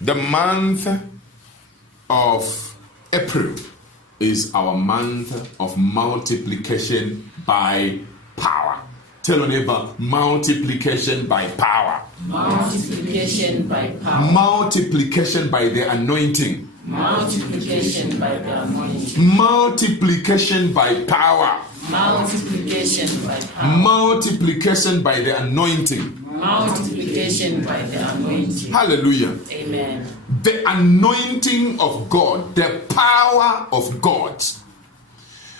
The month of April is our month of multiplication by power. Tell your neighbor, multiplication by power. Multiplication by power. Multiplication by the anointing. Multiplication by the anointing. Multiplication by power. Multiplication by power. Multiplication by the anointing. Multiplication by the anointing. Hallelujah. Amen. The anointing of God, the power of God.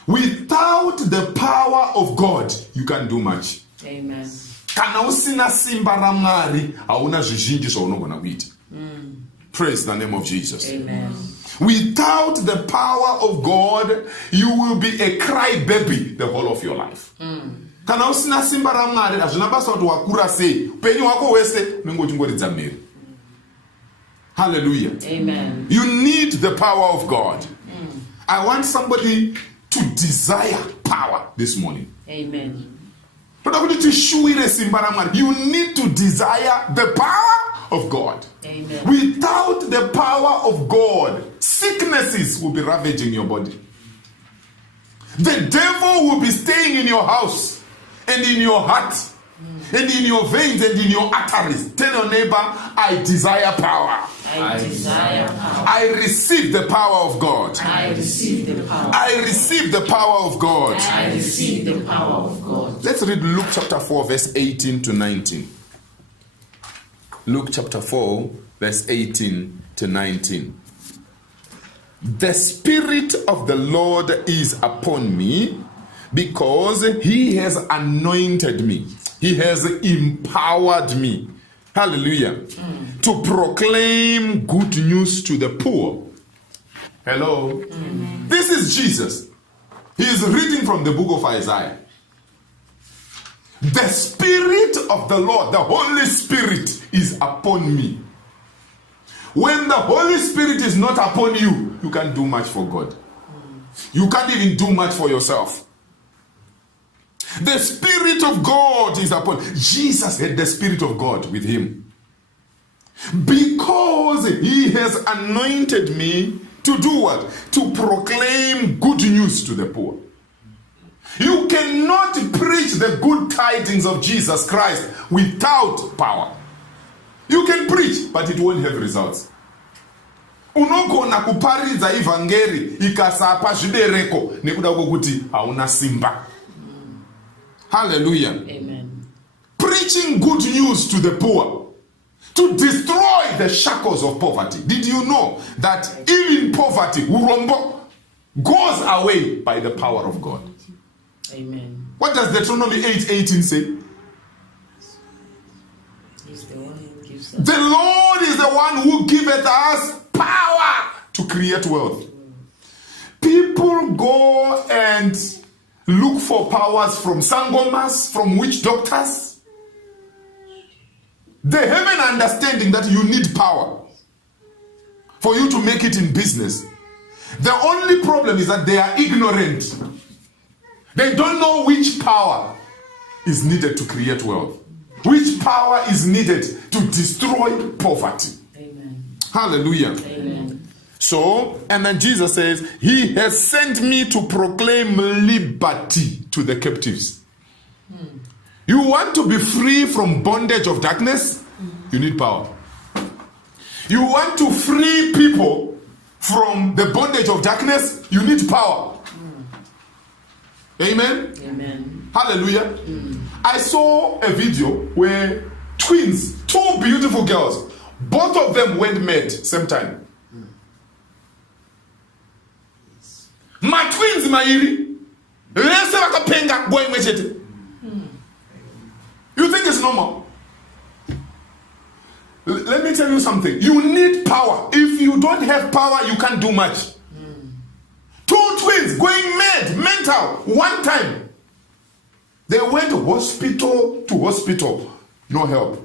Without the power of God, you can't do much. Amen. Kana usina simba ra Mwari, hauna zvizhinji zvaunogona kuita. Praise the name of Jesus. Amen. Without the power of God, you will be a crybaby the whole of your life. Kana usina simba ra Mwari, hazvina basa kuti wakura sei, upenyu hwako hwese unenge uchingoridza mheri. Hallelujah. Amen. You need the power of God. I want somebody to desire power this morning. Amen. You need to desire the power of God. Amen. Without the power of God, sicknesses will be ravaging your body. The devil will be staying in your house and in your heart and in your veins and in your arteries. Tell your neighbor, I desire power. I desire power. I receive the power of God. I receive the power. I receive the power of God. I receive the power of God. Let's read Luke chapter 4, verse 18 to 19. Luke chapter 4, verse 18 to 19. The Spirit of the Lord is upon me because He has anointed me. He has empowered me. Hallelujah. To proclaim good news to the poor. Hello. This is Jesus. He is reading from the book of Isaiah. The Spirit of the Lord, the Holy Spirit, is upon me. When the Holy Spirit is not upon you, you can't do much for God. You can't even do much for yourself. The Spirit of God is upon. Jesus had the Spirit of God with him. Because He has anointed me to do what? To proclaim good news to the poor. You cannot preach the good tidings of Jesus Christ without power. You can preach, but it won't have results. Unogona kuparidza evangeri ikasapa zvibereko nekuda kwokuti hauna simba. Hallelujah. Amen. Preaching good news to the poor, to destroy the shackles of poverty. Did you know that even poverty, urombo, goes away by the power of God? Amen. What does Deuteronomy 8:18 say? He's the one who gives us. The Lord is the one who giveth us power to create wealth. People go and look for powers from sangomas, from witch doctors. They have an understanding that you need power for you to make it in business. The only problem is that they are ignorant. They don't know which power is needed to create wealth. Which power is needed to destroy poverty. Amen. Hallelujah. Amen. So, and then Jesus says, He has sent me to proclaim liberty to the captives. You want to be free from bondage of darkness? You need power. You want to free people from the bondage of darkness? You need power. Amen? Amen. Hallelujah. I saw a video where twins, two beautiful girls, both of them went mad same time. My twins mairi lese vakapenga boy mwechete. You think it's normal? Let me tell you something. You need power. If you don't have power, you can't do much. Two twins going mad, mental, one time. They went hospital to hospital, no help.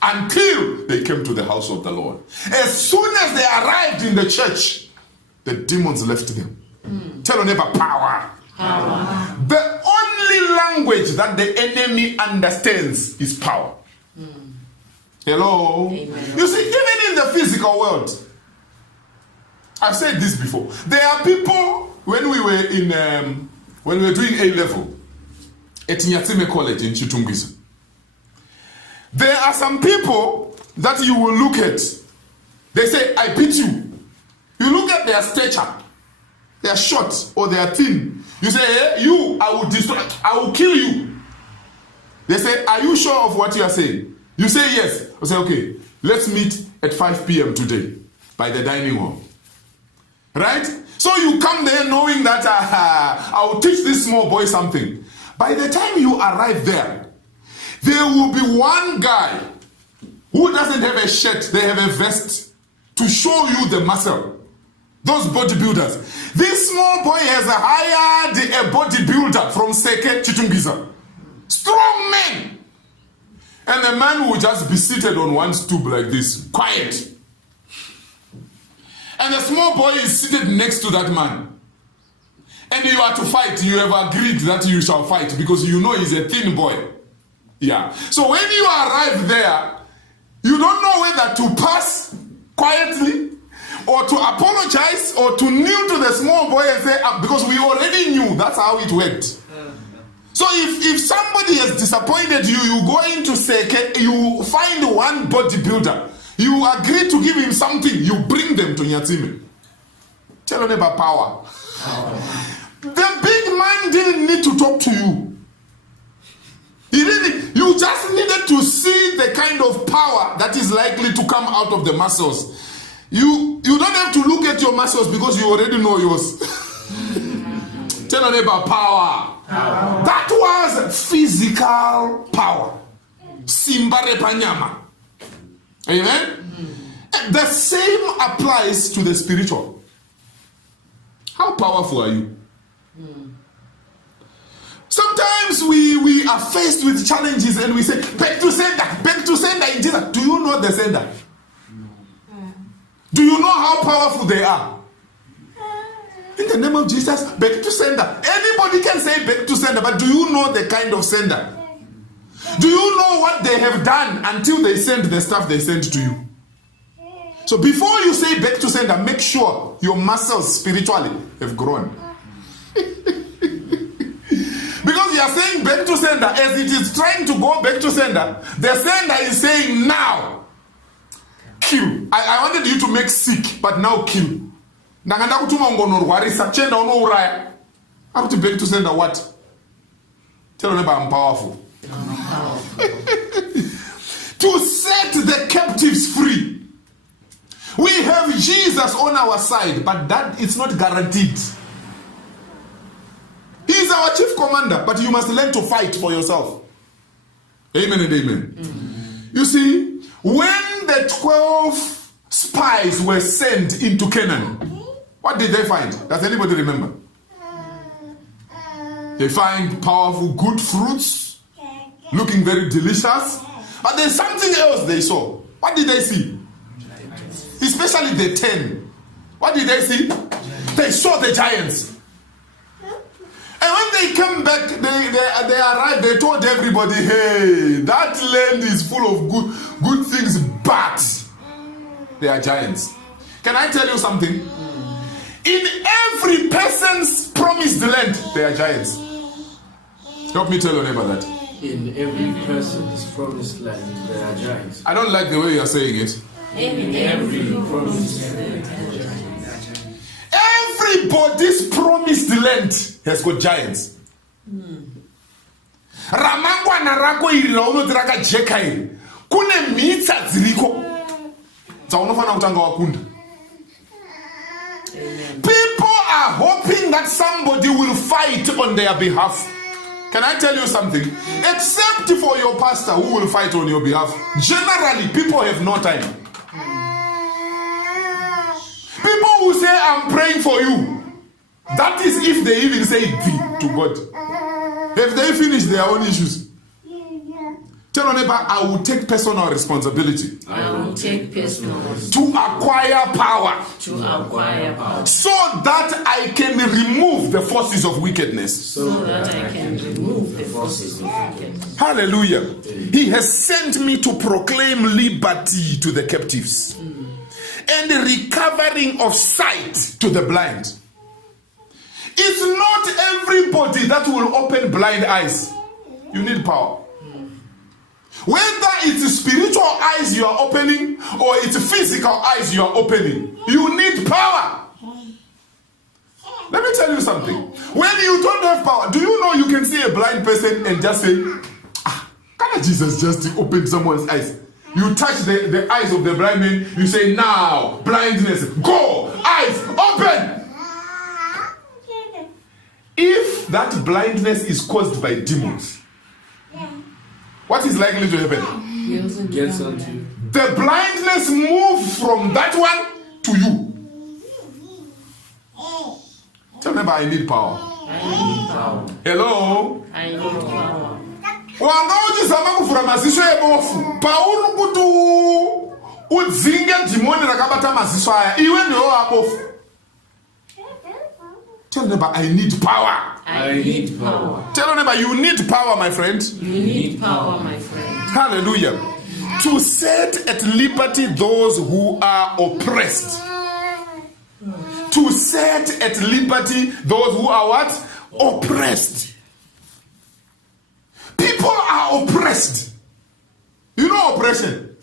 Until they came to the house of the Lord. As soon as they arrived in the church, the demons left them. Tell your neighbor, power. Power. The only language that the enemy understands is power. Hello? Amen. You see, even in the physical world. I've said this before. There are people, when we were doing A level at Nyatsime College in Chitungwiza, there are some people that you will look at. They say, I beat you. You look at their stature. They are short or they are thin. You say, hey, you, I will destroy, I will kill you. They say, are you sure of what you are saying? You say yes. I say, okay, let's meet at 5 p.m. today by the dining hall. Right? So you come there knowing that I will teach this small boy something. By the time you arrive there, there will be one guy who doesn't have a shirt, they have a vest to show you the muscle. Those bodybuilders. This small boy has hired a bodybuilder from Seke Chitungwiza. Strong man. And the man will just be seated on one stool like this, quiet. And the small boy is seated next to that man. And you are to fight. You have agreed that you shall fight because you know he's a thin boy. Yeah. So when you arrive there, you don't know whether to pass quietly or to apologize or to kneel to the small boy and say, because we already knew that's how it worked. So if somebody has disappointed you, you go into Seke, you find one bodybuilder, you agree to give him something, you bring them to Nyatsime. Tell them about power. The big man didn't need to talk to you. You just needed to see the kind of power that is likely to come out of the muscles. You don't have to look at your muscles because you already know yours. Tell them about power. That was physical power. Simbare panyama. Amen? The same applies to the spiritual. How powerful are you? Sometimes we are faced with challenges and we say, back to sender in Jesus. Do you know the sender? Do you know how powerful they are? In the name of Jesus, back to sender. Anybody can say back to sender, but do you know the kind of sender? Do you know what they have done until they send the stuff they sent to you? So before you say back to sender, make sure your muscles spiritually have grown. Because you are saying back to sender, as it is trying to go back to sender, the sender is saying now, kill. I wanted you to make sick, but now kill. Ndanganda kutuma ngonorwarisa chenda unouraya. Akuti back to sender what? Tell them I'm powerful. To set the captives free. We have Jesus on our side, but that is not guaranteed. He is our chief commander, but you must learn to fight for yourself. Amen and amen. Mm-hmm. You see, when the 12 spies were sent into Canaan, what did they find? Does anybody remember? They find powerful, good fruits, looking very delicious. But there's something else they saw. What did they see? Especially the 10. What did they see? They saw the giants. And when they came back, they arrived, they told everybody, hey, that land is full of good things, but they are giants. Can I tell you something? In every person's promised land, they are giants. Help me tell your neighbor that. In every person's promised land, there are giants. I don't like the way you are saying it. In every promised land, there are giants. Everybody's promised land has got giants. Ramangwana rako iri raunoti rakajeka iri kune mhitsa dziriko dzaunofana kutanga wakunda. People are hoping that somebody will fight on their behalf. Can I tell you something? Except for your pastor who will fight on your behalf. Generally, people have no time. People who say, I'm praying for you. That is if they even say thee to God. If they finish their own issues. Tell your neighbor, I will take personal responsibility. I will take personal to acquire power. To acquire power. So that I can remove the forces of wickedness. So that I can remove the forces of wickedness. Hallelujah. He has sent me to proclaim liberty to the captives. and recovering of sight to the blind. It's not everybody that will open blind eyes. You need power. Whether it's spiritual eyes you are opening or it's physical eyes you are opening, you need power. Let me tell you something. When you don't have power, do you know you can see a blind person and just say, can't Jesus just open someone's eyes? You touch the eyes of the blind man, you say, now, blindness, go, eyes, open. If that blindness is caused by demons, what is likely to happen? Gets onto you. The blindness moves from that one to you. Tell me, I need power. I need power. Hello? I need power. Wanga uchizama kuvhura maziso ebofu pauri kuti udzinge dhimoni rakabata maziso aya iwe ndiwo abofu. Tell neighbor, I need power. I need power. Tell neighbor, you need power, my friend. You need power, my friend. Hallelujah. To set at liberty those who are oppressed. To set at liberty those who are what? Oppressed. People are oppressed. You know oppression?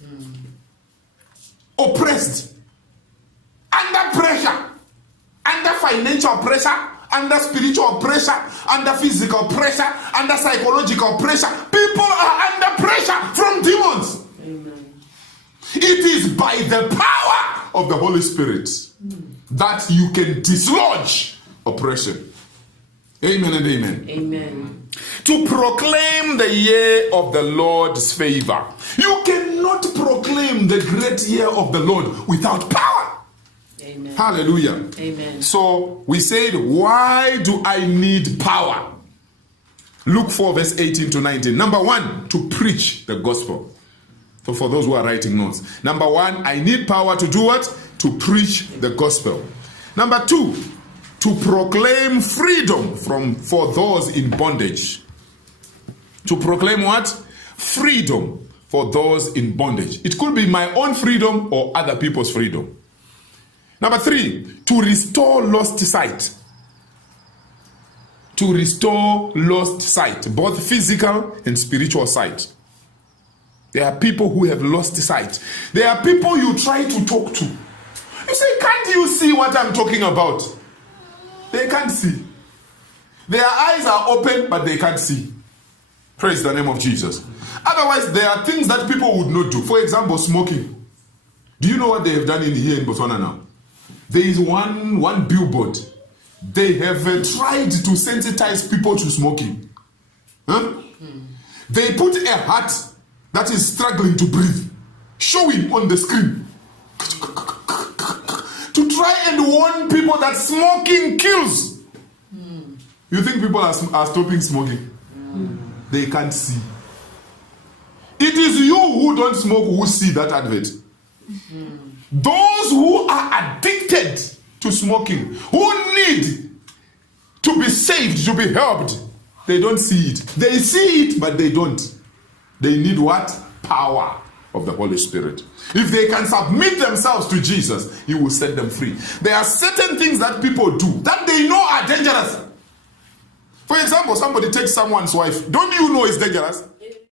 Oppressed. Under pressure. Under financial pressure. Under spiritual pressure. Under physical pressure. Under psychological pressure. People are under pressure from demons. Amen. It is by the power of the Holy Spirit that you can dislodge oppression. Amen and amen. Amen. To proclaim the year of the Lord's favor. You cannot proclaim the great year of the Lord without power. Amen. Hallelujah. Amen. So we said, why do I need power? Luke 4 verse 18 to 19. Number one, to preach the gospel. So for those who are writing notes. Number one, I need power to do what? To preach the gospel. Number two, to proclaim freedom for those in bondage. To proclaim what? Freedom for those in bondage. It could be my own freedom or other people's freedom. Number three, to restore lost sight. To restore lost sight, both physical and spiritual sight. There are people who have lost sight. There are people you try to talk to. You say, can't you see what I'm talking about? They can't see. Their eyes are open, but they can't see. Praise the name of Jesus. Otherwise, there are things that people would not do. For example, smoking. Do you know what they have done here in Botswana now? There is one billboard. They have tried to sensitize people to smoking. Huh? They put a heart that is struggling to breathe, showing on the screen, to try and warn people that smoking kills. You think people are stopping smoking? They can't see. It is you who don't smoke who see that advert. Those who are addicted to smoking, who need to be saved, to be helped, they don't see it. They see it, but they don't. They need what? Power of the Holy Spirit. If they can submit themselves to Jesus, He will set them free. There are certain things that people do that they know are dangerous. For example, somebody takes someone's wife. Don't you know it's dangerous?